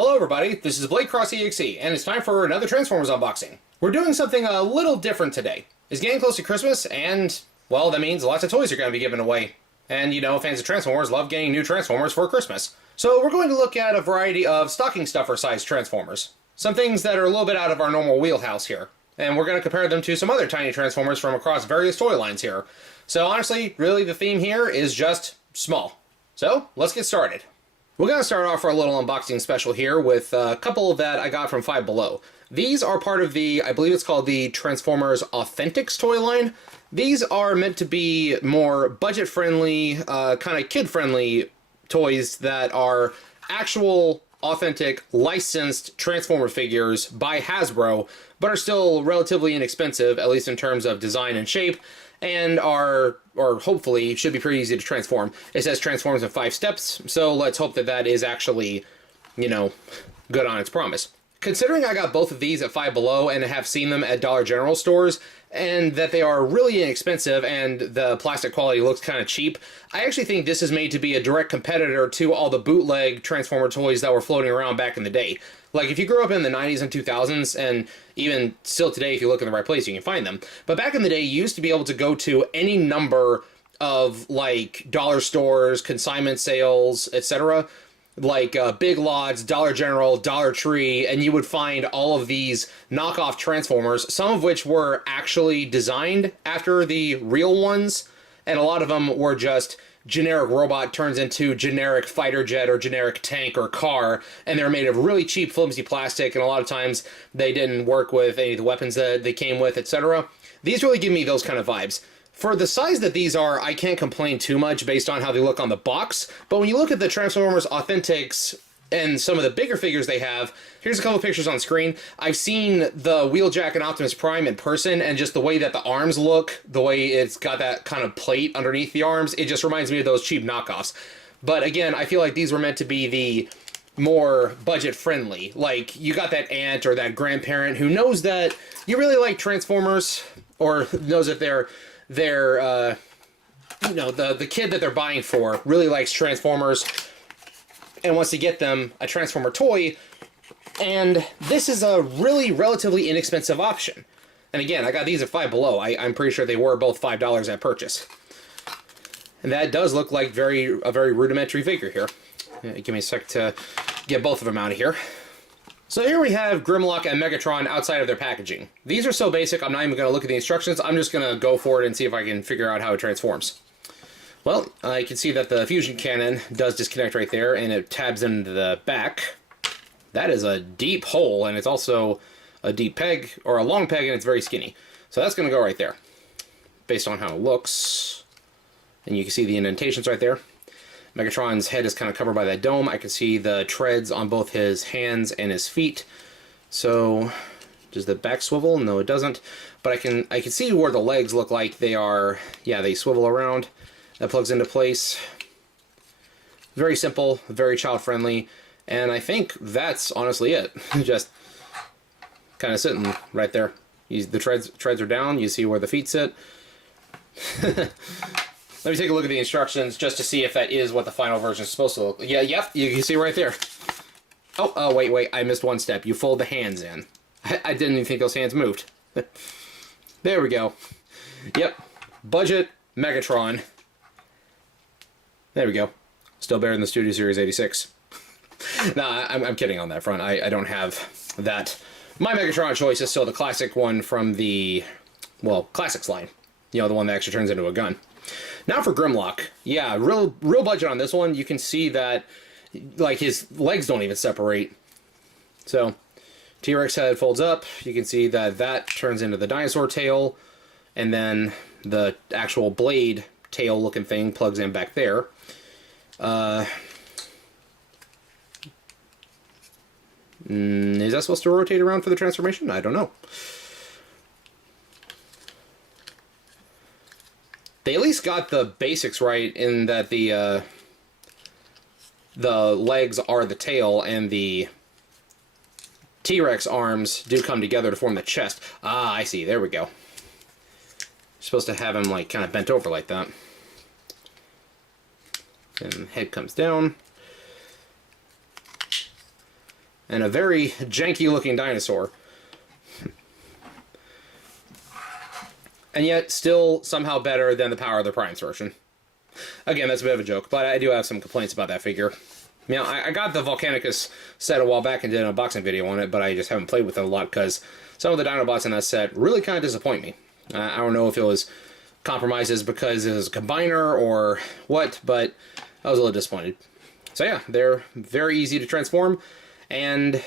Hello everybody, this is Blade Cross EXE, and it's time for another Transformers unboxing. We're doing something a little different today. It's getting close to Christmas, and, well, that means lots of toys are going to be given away. And, you know, fans of Transformers love getting new Transformers for Christmas. So we're going to look at a variety of stocking stuffer-sized Transformers. Some things that are a little bit out of our normal wheelhouse here. And we're going to compare them to some other tiny Transformers from across various toy lines here. So honestly, really the theme here is just small. So, let's get started. We're going to start off our little unboxing special here with a couple that I got from Five Below. These are part of the, I believe it's called the Transformers Authentics toy line. These are meant to be more budget-friendly, kind of kid-friendly toys that are actual, authentic, licensed Transformer figures by Hasbro, but are still relatively inexpensive, at least in terms of design and shape, and are, or hopefully, should be pretty easy to transform. It says transforms in 5 steps, so let's hope that that is actually, you know, good on its promise. Considering I got both of these at Five Below and have seen them at Dollar General stores, and that they are really inexpensive and the plastic quality looks kind of cheap, I actually think this is made to be a direct competitor to all the bootleg Transformer toys that were floating around back in the day. Like, if you grew up in the 90s and 2000s, and even still today, if you look in the right place, you can find them. But back in the day, you used to be able to go to any number of, like, dollar stores, consignment sales, etc., like Big Lots, Dollar General, Dollar Tree, and you would find all of these knockoff Transformers, some of which were actually designed after the real ones, and a lot of them were just generic robot turns into generic fighter jet or generic tank or car, and they're made of really cheap flimsy plastic, and a lot of times they didn't work with any of the weapons that they came with, etc. These really give me those kind of vibes. For the size that these are, I can't complain too much based on how they look on the box, but when you look at the Transformers Authentics and some of the bigger figures they have, here's a couple of pictures on screen. I've seen the Wheeljack and Optimus Prime in person, and just the way that the arms look, the way it's got that kind of plate underneath the arms, it just reminds me of those cheap knockoffs. But again, I feel like these were meant to be the more budget-friendly. Like, you got that aunt or that grandparent who knows that you really like Transformers, or knows that you know, the kid that they're buying for really likes Transformers and wants to get them a Transformer toy, and this is a really relatively inexpensive option. And again, I got these at Five Below. I'm pretty sure they were both $5 at purchase. And that does look like a very rudimentary figure here. Give me a sec to get both of them out of here. So here we have Grimlock and Megatron outside of their packaging. These are so basic, I'm not even going to look at the instructions. I'm just going to go for it and see if I can figure out how it transforms. Well, I can see that the fusion cannon does disconnect right there, and it tabs into the back. That is a deep hole, and it's also a deep peg, or a long peg, and it's very skinny. So that's going to go right there, based on how it looks. And you can see the indentations right there. Megatron's head is kind of covered by that dome. I can see the treads on both his hands and his feet. So, does the back swivel? No, it doesn't. But I can see where the legs look like they are, yeah, they swivel around. That plugs into place. Very simple, very child-friendly, and I think that's honestly it. Just kind of sitting right there. The treads are down, you see where the feet sit. Let me take a look at the instructions just to see if that is what the final version is supposed to look like. Yeah, yep, you can see right there. Oh, wait, I missed one step. You fold the hands in. I didn't even think those hands moved. There we go. Yep, budget Megatron. There we go. Still better than the Studio Series 86. Nah, I'm kidding on that front. I don't have that. My Megatron choice is still the classic one from the, well, Classics line. You know, the one that actually turns into a gun. Now for Grimlock. Yeah, real budget on this one. You can see that, like, his legs don't even separate. So, T-Rex head folds up. You can see that that turns into the dinosaur tail. And then the actual blade tail looking thing plugs in back there. Is that supposed to rotate around for the transformation? I don't know. They at least got the basics right in that the legs are the tail and the T-Rex arms do come together to form the chest. Ah, I see. There we go. You're supposed to have him like kind of bent over like that. And head comes down. and a very janky looking dinosaur. And yet, still somehow better than the Power of the Primes version. Again, that's a bit of a joke, but I do have some complaints about that figure. You know, I got the Volcanicus set a while back and did an unboxing video on it, but I just haven't played with it a lot because some of the Dinobots in that set really kind of disappoint me. I don't know if it was compromises because it was a combiner or what, but I was a little disappointed. So yeah, they're very easy to transform, and,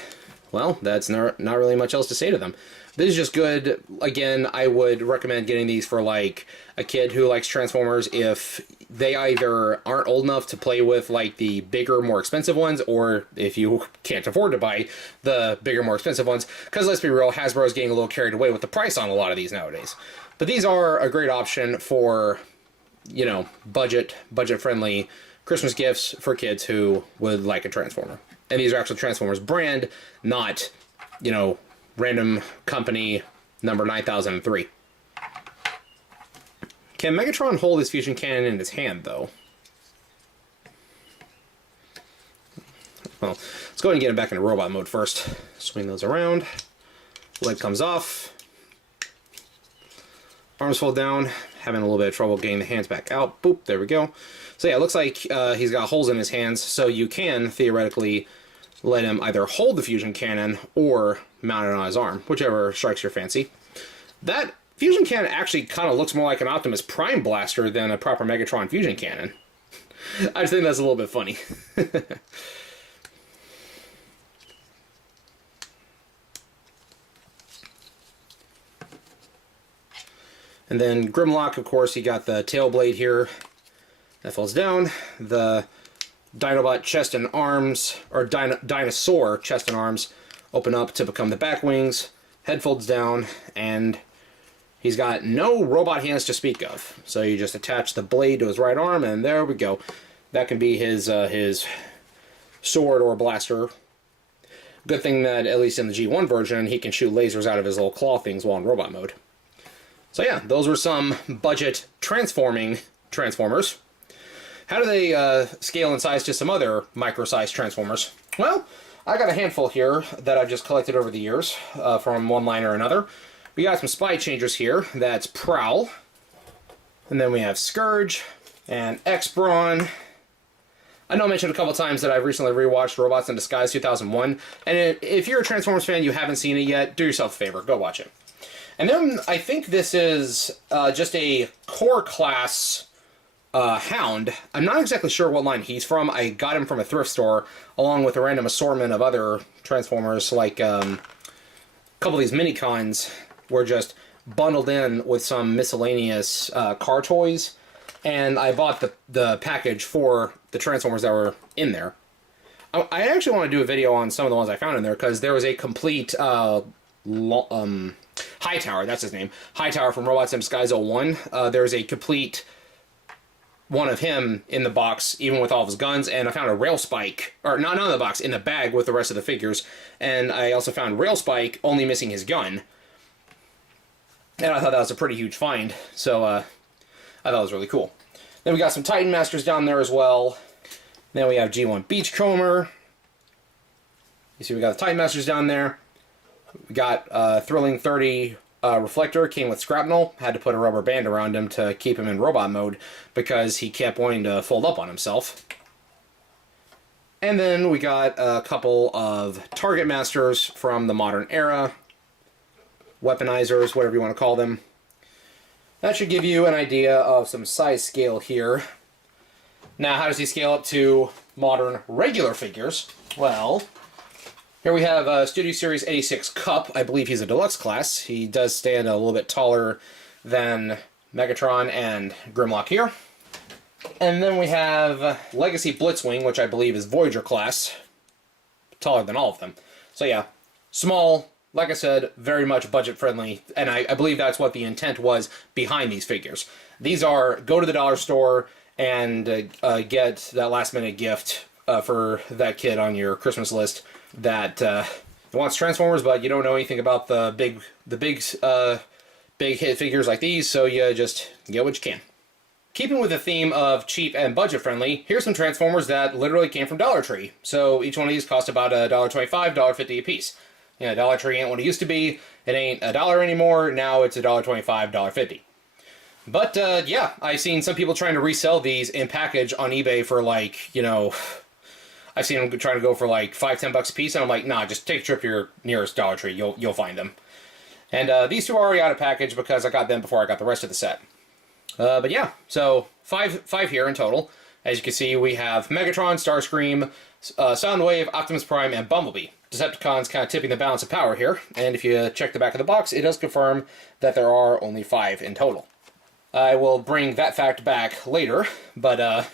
well, that's not really much else to say to them. This is just good. Again, I would recommend getting these for, like, a kid who likes Transformers if they either aren't old enough to play with, like, the bigger, more expensive ones, or if you can't afford to buy the bigger, more expensive ones. Because, let's be real, Hasbro's getting a little carried away with the price on a lot of these nowadays. But these are a great option for, you know, budget-friendly Christmas gifts for kids who would like a Transformer. And these are actual Transformers brand, not, you know, random company number 9003. Can Megatron hold his fusion cannon in his hand, though? Well, let's go ahead and get him back into robot mode first. Swing those around. Leg comes off. Arms fold down. Having a little bit of trouble getting the hands back out. Boop, there we go. So yeah, it looks like he's got holes in his hands, so you can theoretically let him either hold the fusion cannon or mount it on his arm, whichever strikes your fancy. That fusion cannon actually kind of looks more like an Optimus Prime blaster than a proper Megatron fusion cannon. I just think that's a little bit funny. And then Grimlock, of course, you got the tail blade here. That falls down. The Dinobot chest and arms, or dinosaur chest and arms, open up to become the back wings. Head folds down, and he's got no robot hands to speak of. So you just attach the blade to his right arm, and there we go. That can be his sword or blaster. Good thing that, at least in the G1 version, he can shoot lasers out of his little claw things while in robot mode. So yeah, those were some budget transforming Transformers. How do they scale in size to some other micro-sized Transformers? Well, I got a handful here that I've just collected over the years from one line or another. We got some Spy Changers here. That's Prowl. And then we have Scourge and X-Brawn. I know I mentioned a couple times that I've recently rewatched Robots in Disguise 2001. And if you're a Transformers fan, you haven't seen it yet, do yourself a favor. Go watch it. And then I think this is just a core class Hound. I'm not exactly sure what line he's from. I got him from a thrift store, along with a random assortment of other Transformers, like a couple of these mini-cons were just bundled in with some miscellaneous car toys, and I bought the package for the Transformers that were in there. I actually want to do a video on some of the ones I found in there, because there was a complete Hightower, that's his name. Hightower from Robots in Disguise 01. There's a complete one of him in the box, even with all of his guns, and I found a Rail Spike, or not in the box, in the bag with the rest of the figures, and I also found Rail Spike only missing his gun. And I thought that was a pretty huge find, so I thought it was really cool. Then we got some Titan Masters down there as well. Then we have G1 Beachcomber. You see we got the Titan Masters down there. We got Thrilling 30 Reflector, came with Scrapnel. Had to put a rubber band around him to keep him in robot mode because he kept wanting to fold up on himself. And then we got a couple of Target Masters from the modern era. Weaponizers, whatever you want to call them. That should give you an idea of some size scale here. Now, how does he scale up to modern regular figures? Well, here we have Studio Series 86 Cup. I believe he's a deluxe class. He does stand a little bit taller than Megatron and Grimlock here. And then we have Legacy Blitzwing, which I believe is Voyager class. Taller than all of them. So yeah, small, like I said, very much budget friendly. And I believe that's what the intent was behind these figures. These are, go to the dollar store and get that last minute gift for that kid on your Christmas list that wants Transformers, but you don't know anything about the big hit figures like these, so you just get what you can. Keeping with the theme of cheap and budget-friendly, here's some Transformers that literally came from Dollar Tree. So each one of these cost about $1.25, $1.50 a piece. Yeah, Dollar Tree ain't what it used to be. It ain't $1 anymore. Now it's $1.25, $1.50. But, yeah, I've seen some people trying to resell these in package on eBay for, like, you know... I've seen them trying to go for, like, $5-10 a piece, and I'm like, nah, just take a trip to your nearest Dollar Tree. You'll find them. And these two are already out of package because I got them before I got the rest of the set. But yeah, so five here in total. As you can see, we have Megatron, Starscream, Soundwave, Optimus Prime, and Bumblebee. Decepticons kind of tipping the balance of power here. And if you check the back of the box, it does confirm that there are only 5 in total. I will bring that fact back later, but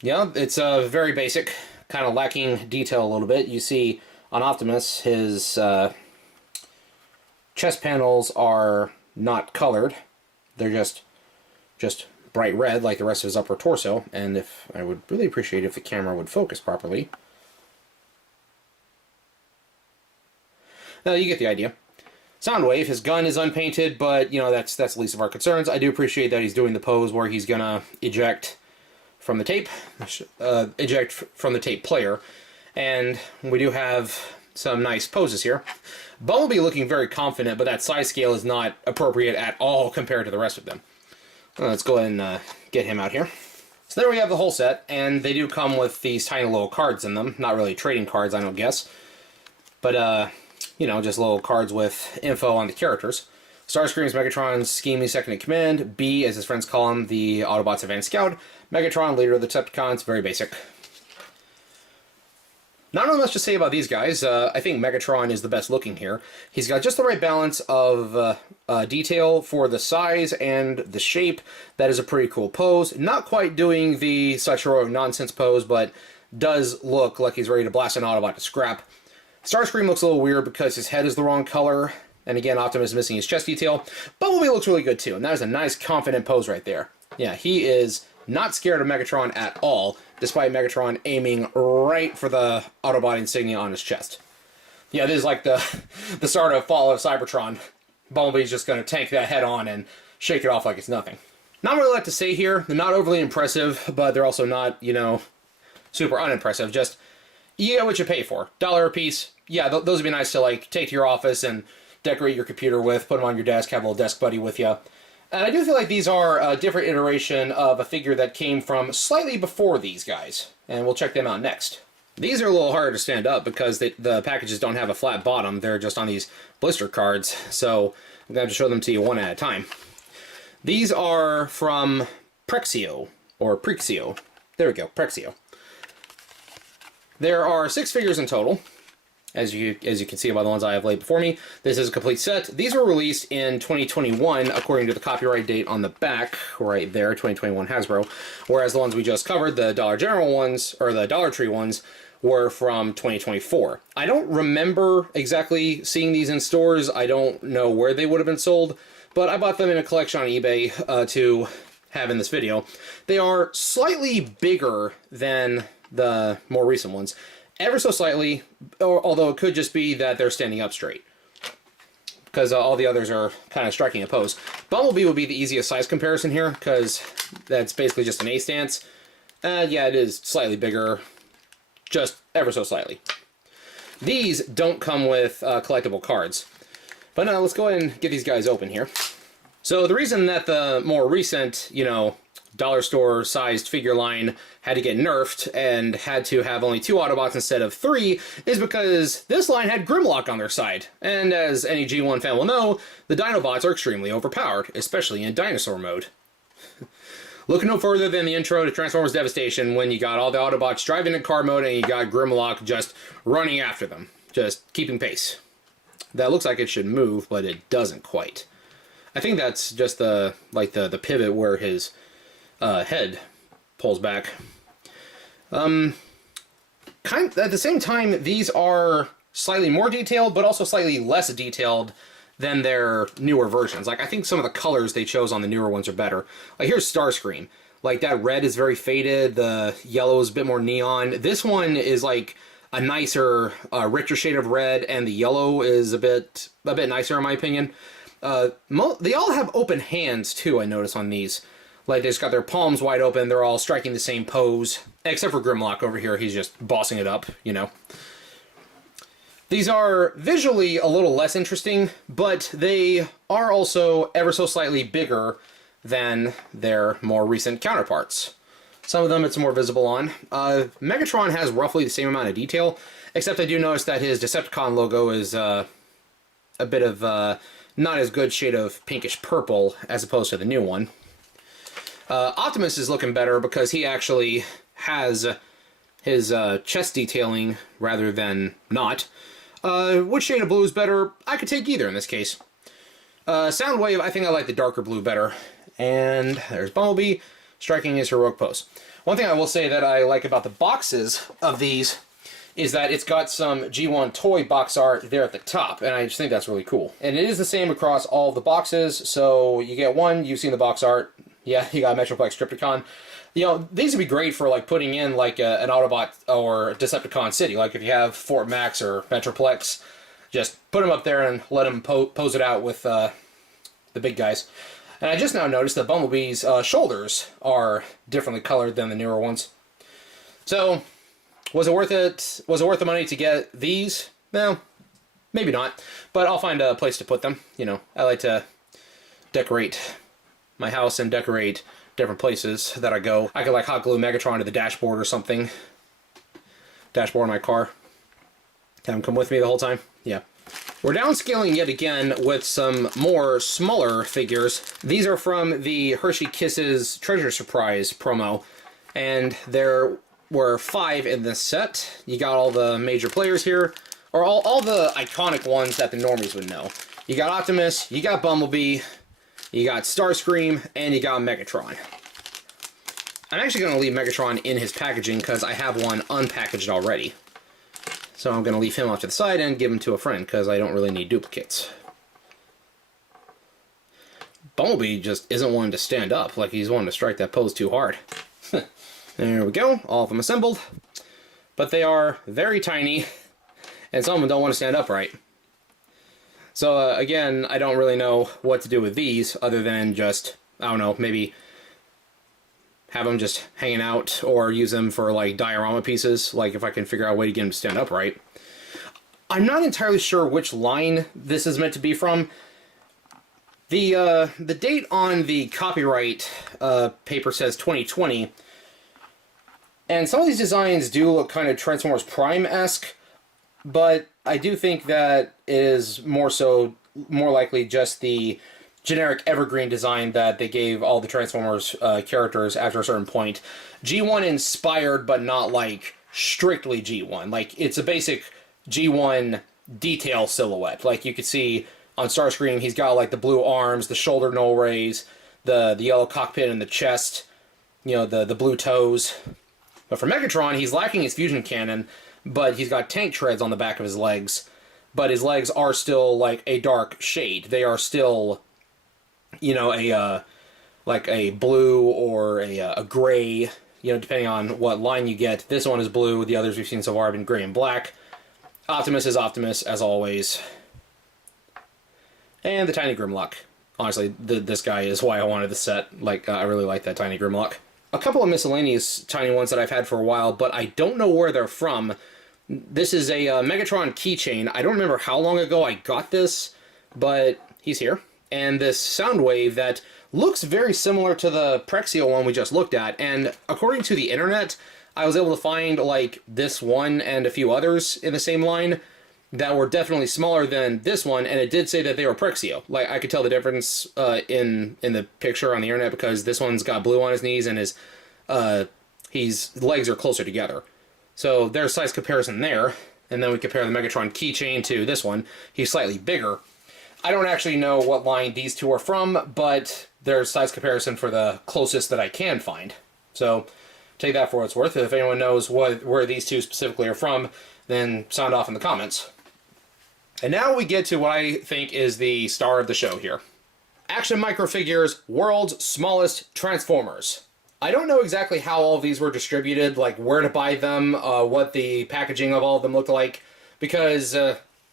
yeah, it's very basic, kind of lacking detail a little bit. You see on Optimus, his chest panels are not colored. They're just bright red like the rest of his upper torso, and if I would really appreciate if the camera would focus properly. You get the idea. Soundwave, his gun is unpainted, but you know that's the least of our concerns. I do appreciate that he's doing the pose where he's gonna eject from the tape, player, and we do have some nice poses here. Bumblebee looking very confident, but that size scale is not appropriate at all compared to the rest of them. Let's go ahead and get him out here. So there we have the whole set, and they do come with these tiny little cards in them. Not really trading cards, I don't guess. But, you know, just little cards with info on the characters. Starscream's Megatron's scheming second in command. B, as his friends call him, the Autobots' advanced scout. Megatron, leader of the Decepticons, very basic. Not really much to say about these guys. I think Megatron is the best looking here. He's got just the right balance of detail for the size and the shape. That is a pretty cool pose. Not quite doing the such heroic nonsense pose, but does look like he's ready to blast an Autobot to scrap. Starscream looks a little weird because his head is the wrong color. And again, Optimus is missing his chest detail. Bumblebee looks really good too, and that is a nice, confident pose right there. Yeah, he is not scared of Megatron at all, despite Megatron aiming right for the Autobot insignia on his chest. Yeah, this is like the start of Fall of Cybertron. Bumblebee's just going to tank that head on and shake it off like it's nothing. Not really a lot to say here. They're not overly impressive, but they're also not, you know, super unimpressive. Just, you get what you pay for. $1 a piece. Yeah, those would be nice to, like, take to your office and decorate your computer with, put them on your desk, have a little desk buddy with you. And I do feel like these are a different iteration of a figure that came from slightly before these guys. And we'll check them out next. These are a little harder to stand up because the packages don't have a flat bottom. They're just on these blister cards. So I'm going to have to show them to you one at a time. These are from Prexio, or Prexio. There we go, Prexio. There are 6 figures in total. As you can see by the ones I have laid before me. This is a complete set. These were released in 2021, according to the copyright date on the back, right there, 2021 Hasbro. Whereas the ones we just covered, the Dollar General ones, or the Dollar Tree ones, were from 2024. I don't remember exactly seeing these in stores. I don't know where they would have been sold, but I bought them in a collection on eBay to have in this video. They are slightly bigger than the more recent ones. Ever so slightly, although it could just be that they're standing up straight. Because all the others are kind of striking a pose. Bumblebee would be the easiest size comparison here, because that's basically just an A stance. Yeah, it is slightly bigger, just ever so slightly. These don't come with collectible cards. But now let's go ahead and get these guys open here. So the reason that the more recent, you know, dollar store sized figure line had to get nerfed and had to have only 2 Autobots instead of 3 is because this line had Grimlock on their side. And as any G1 fan will know, the Dinobots are extremely overpowered, especially in dinosaur mode. Look no further than the intro to Transformers Devastation when you got all the Autobots driving in car mode and you got Grimlock just running after them, just keeping pace. That looks like it should move, but it doesn't quite. I think that's just the pivot where his head pulls back. At the same time, these are slightly more detailed, but also slightly less detailed than their newer versions. Like, I think some of the colors they chose on the newer ones are better. Like, here's Starscream. Like, that red is very faded, the yellow is a bit more neon. This one is, like, a nicer, richer shade of red, and the yellow is a bit nicer, in my opinion. They all have open hands, too, I notice on these. Like, they just got their palms wide open, they're all striking the same pose. Except for Grimlock over here, he's just bossing it up, you know. These are visually a little less interesting, but they are also ever so slightly bigger than their more recent counterparts. Some of them it's more visible on. Megatron has roughly the same amount of detail, except I do notice that his Decepticon logo is a bit of not as good shade of pinkish purple as opposed to the new one. Optimus is looking better because he actually has his chest detailing rather than not. Which shade of blue is better? I could take either in this case. Soundwave, I think I like the darker blue better. And there's Bumblebee, striking his heroic pose. One thing I will say that I like about the boxes of these is that it's got some G1 toy box art there at the top, and I just think that's really cool. And it is the same across all of the boxes, so you get one, you've seen the box art, yeah, you got a Metroplex Tripticon. You know, these would be great for, like, putting in, like, an Autobot or Decepticon city. Like, if you have Fort Max or Metroplex, just put them up there and let them pose it out with the big guys. And I just now noticed that Bumblebee's shoulders are differently colored than the newer ones. So, was it worth it? Was it worth the money to get these? No, maybe not. But I'll find a place to put them. You know, I like to decorate my house and decorate different places that I go. I could, like, hot glue Megatron to the dashboard or something. Dashboard of my car. Have him come with me the whole time. Yeah. We're downscaling yet again with some more smaller figures. These are from the Hershey Kisses Treasure Surprise promo, and there were 5 in this set. You got all the major players here, or all the iconic ones that the normies would know. You got Optimus, you got Bumblebee, you got Starscream, and you got Megatron. I'm actually going to leave Megatron in his packaging because I have one unpackaged already. So I'm going to leave him off to the side and give him to a friend, because I don't really need duplicates. Bumblebee just isn't wanting to stand up, like he's wanting to strike that pose too hard. There we go, all of them assembled. But they are very tiny, and some of them don't want to stand upright. So again, I don't really know what to do with these, other than just, I don't know, maybe have them just hanging out, or use them for, like, diorama pieces, like if I can figure out a way to get them to stand upright. I'm not entirely sure which line this is meant to be from. The date on the copyright paper says 2020, and some of these designs do look kind of Transformers Prime-esque, but I do think that it is more likely just the generic evergreen design that they gave all the Transformers characters after a certain point. G1 inspired, but not, like, strictly G1. Like, it's a basic G1 detail silhouette. Like, you could see on Starscream, he's got, like, the blue arms, the shoulder null rays, the yellow cockpit and the chest, you know, the blue toes. But for Megatron, he's lacking his fusion cannon, but he's got tank treads on the back of his legs. But his legs are still, like, a dark shade. They are still, you know, like a blue or a gray, you know, depending on what line you get. This one is blue, the others we've seen so far have been gray and black. Optimus is Optimus, as always. And the Tiny Grimlock. Honestly, this guy is why I wanted the set. Like, I really like that Tiny Grimlock. A couple of miscellaneous tiny ones that I've had for a while, but I don't know where they're from. This is a Megatron keychain. I don't remember how long ago I got this, but he's here. And this Soundwave that looks very similar to the Prexio one we just looked at. And according to the internet, I was able to find, like, this one and a few others in the same line that were definitely smaller than this one, and it did say that they were Prexio. Like, I could tell the difference in the picture on the internet, because this one's got blue on his knees and his legs are closer together. So there's size comparison there. And then we compare the Megatron keychain to this one. He's slightly bigger. I don't actually know what line these two are from, but there's size comparison for the closest that I can find. So take that for what it's worth. If anyone knows where these two specifically are from, then sound off in the comments. And now we get to what I think is the star of the show here. Action Microfigures, World's Smallest Transformers. I don't know exactly how all of these were distributed, like where to buy them, what the packaging of all of them looked like, because,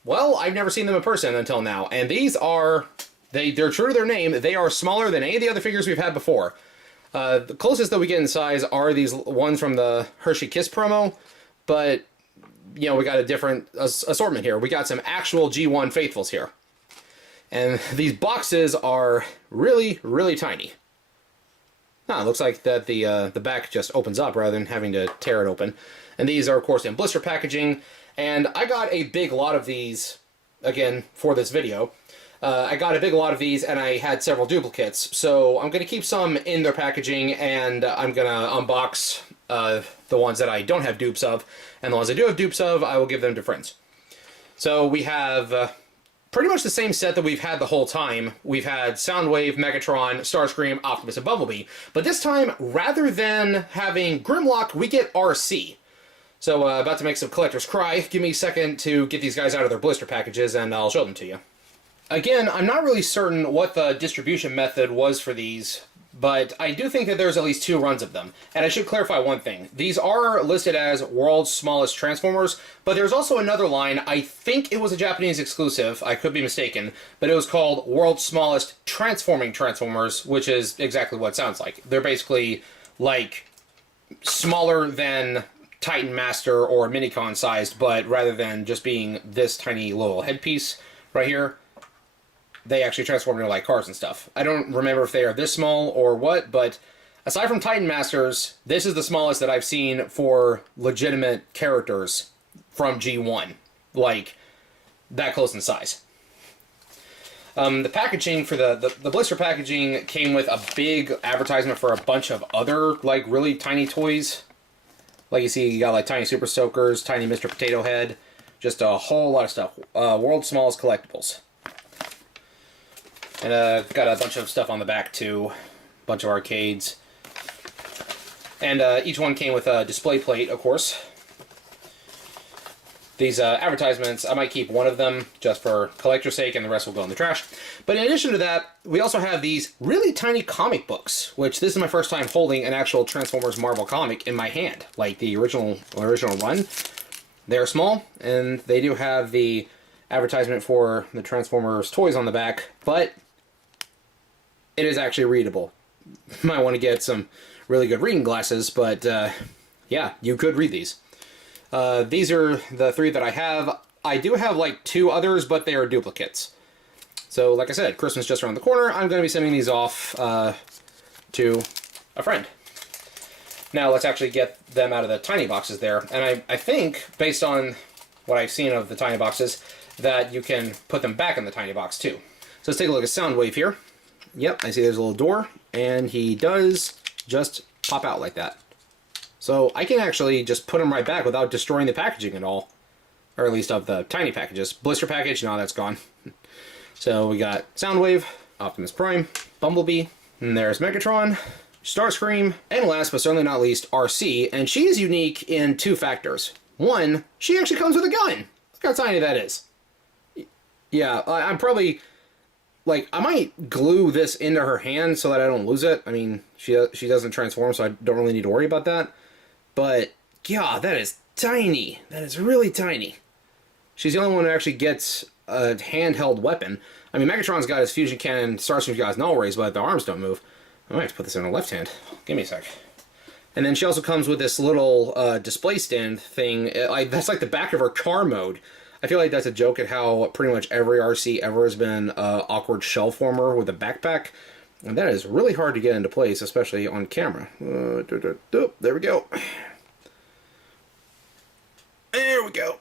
well, I've never seen them in person until now. And these are, they're true to their name, they are smaller than any of the other figures we've had before. The closest that we get in size are these ones from the Hershey Kiss promo, but, you know, we got a different assortment here. We got some actual G1 faithfuls here. And these boxes are really, really tiny. It looks like that the back just opens up rather than having to tear it open. And these are, of course, in blister packaging. And I got a big lot of these, again, for this video. I got a big lot of these, and I had several duplicates. So I'm going to keep some in their packaging, and I'm going to unbox the ones that I don't have dupes of. And the ones I do have dupes of, I will give them to friends. So we have pretty much the same set that we've had the whole time. We've had Soundwave, Megatron, Starscream, Optimus, and Bumblebee. But this time, rather than having Grimlock, we get RC. So, about to make some collectors cry. Give me a second to get these guys out of their blister packages, and I'll show them to you. Again, I'm not really certain what the distribution method was for these, but I do think that there's at least 2 runs of them. And I should clarify one thing. These are listed as World's Smallest Transformers, but there's also another line. I think it was a Japanese exclusive. I could be mistaken. But it was called World's Smallest Transforming Transformers, which is exactly what it sounds like. They're basically, like, smaller than Titan Master or Minicon sized, but rather than just being this tiny little headpiece right here, they actually transform into like cars and stuff. I don't remember if they are this small or what, but aside from Titan Masters, this is the smallest that I've seen for legitimate characters from G1. Like, that close in size. The packaging for the blister packaging came with a big advertisement for a bunch of other, like, really tiny toys. Like you see, you got like tiny Super Soakers, tiny Mr. Potato Head, just a whole lot of stuff. World's Smallest Collectibles. And got a bunch of stuff on the back too, a bunch of arcades. And each one came with a display plate, of course. These advertisements, I might keep one of them just for collector's sake, and the rest will go in the trash. But in addition to that, we also have these really tiny comic books, which this is my first time holding an actual Transformers Marvel comic in my hand, like the original run. They're small, and they do have the advertisement for the Transformers toys on the back, but it is actually readable. You might want to get some really good reading glasses, but yeah, you could read these. These are the 3 that I have. I do have like 2 others, but they are duplicates. So, like I said, Christmas just around the corner. I'm going to be sending these off to a friend. Now, let's actually get them out of the tiny boxes there. And I think, based on what I've seen of the tiny boxes, that you can put them back in the tiny box too. So let's take a look at Soundwave here. Yep, I see there's a little door, and he does just pop out like that. So I can actually just put them right back without destroying the packaging at all. Or at least of the tiny packages. Blister package, no, that's gone. So we got Soundwave, Optimus Prime, Bumblebee, and there's Megatron, Starscream, and last but certainly not least, RC. And she is unique in 2 factors. One, she actually comes with a gun. Look how tiny that is. Yeah, I'm probably... like, I might glue this into her hand so that I don't lose it. I mean, she doesn't transform, so I don't really need to worry about that. But, yeah, that is tiny. That is really tiny. She's the only one who actually gets a handheld weapon. I mean, Megatron's got his fusion cannon, Starscream's got his null rays, but the arms don't move. I might have to put this in her left hand. Give me a sec. And then she also comes with this little display stand thing. That's like the back of her car mode. I feel like that's a joke at how pretty much every RC ever has been an awkward shell former with a backpack. And that is really hard to get into place, especially on camera. There we go. There we go.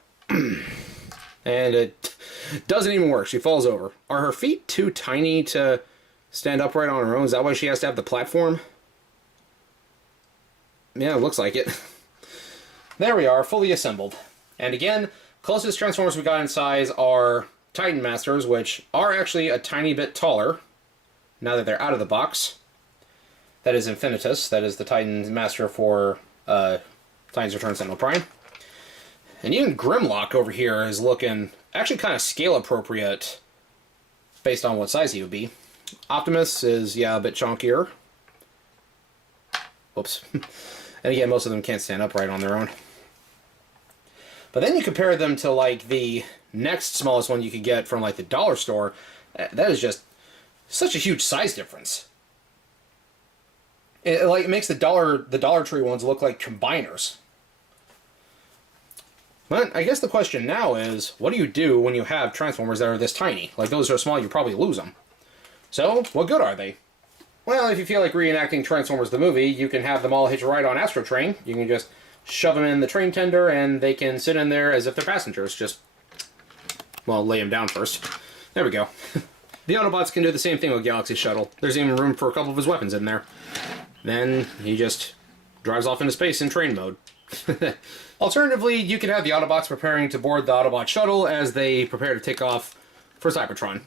And it doesn't even work. She falls over. Are her feet too tiny to stand upright on her own? Is that why she has to have the platform? Yeah, it looks like it. There we are, fully assembled. And again, closest Transformers we got in size are Titan Masters, which are actually a tiny bit taller now that they're out of the box. That is Infinitus. That is the Titan Master for Titans Return Sentinel Prime. And even Grimlock over here is looking actually kind of scale appropriate based on what size he would be. Optimus is, yeah, a bit chunkier. Oops. And again, most of them can't stand upright on their own. But then you compare them to, like, the next smallest one you could get from, like, the dollar store. That is just such a huge size difference. It makes the Dollar Tree ones look like combiners. But I guess the question now is, what do you do when you have Transformers that are this tiny? Like, those are small, you probably lose them. So, what good are they? Well, if you feel like reenacting Transformers the movie, you can have them all hitch a ride on Astro Train. You can just shove them in the train tender, and they can sit in there as if they're passengers. Just, well, lay them down first. There we go. The Autobots can do the same thing with Galaxy Shuttle. There's even room for a couple of his weapons in there. Then he just drives off into space in train mode. Alternatively, you could have the Autobots preparing to board the Autobot shuttle as they prepare to take off for Cybertron.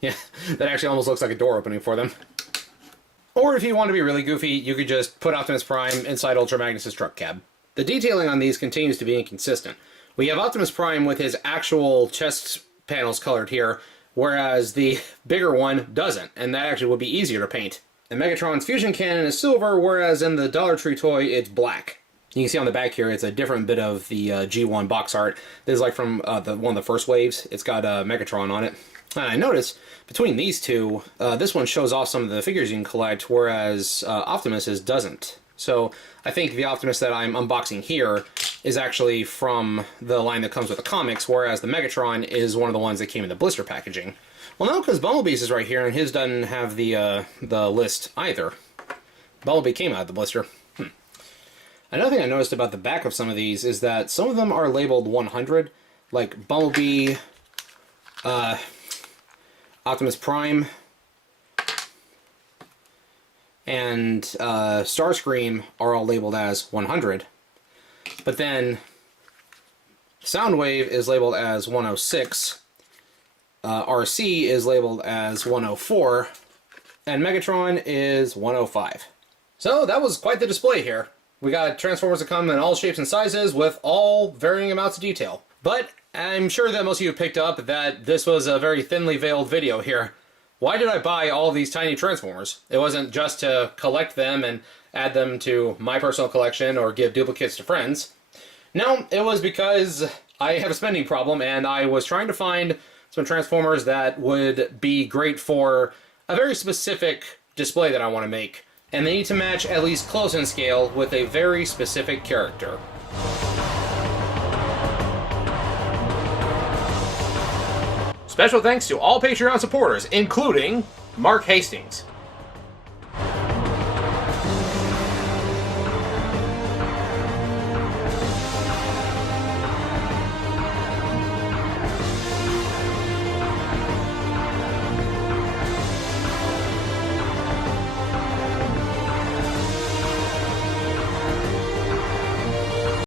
Yeah, that actually almost looks like a door opening for them. Or if you want to be really goofy, you could just put Optimus Prime inside Ultra Magnus' truck cab. The detailing on these continues to be inconsistent. We have Optimus Prime with his actual chest panels colored here, whereas the bigger one doesn't, and that actually would be easier to paint. And Megatron's fusion cannon is silver, whereas in the Dollar Tree toy, it's black. You can see on the back here, it's a different bit of the G1 box art. This is like from one of the first waves. It's got Megatron on it. And I noticed, between these two, this one shows off some of the figures you can collect, whereas Optimus's doesn't. So I think the Optimus that I'm unboxing here is actually from the line that comes with the comics, whereas the Megatron is one of the ones that came in the blister packaging. Well, no, because Bumblebee's is right here, and his doesn't have the list either. Bumblebee came out of the blister. Another thing I noticed about the back of some of these is that some of them are labeled 100, like Bumblebee, Optimus Prime, and Starscream are all labeled as 100. But then Soundwave is labeled as 106, RC is labeled as 104, and Megatron is 105. So that was quite the display here. We got Transformers that come in all shapes and sizes with all varying amounts of detail. But I'm sure that most of you picked up that this was a very thinly veiled video here. Why did I buy all these tiny Transformers? It wasn't just to collect them and add them to my personal collection or give duplicates to friends. No, it was because I have a spending problem and I was trying to find some Transformers that would be great for a very specific display that I want to make. And they need to match at least close in scale with a very specific character. Special thanks to all Patreon supporters, including Mark Hastings,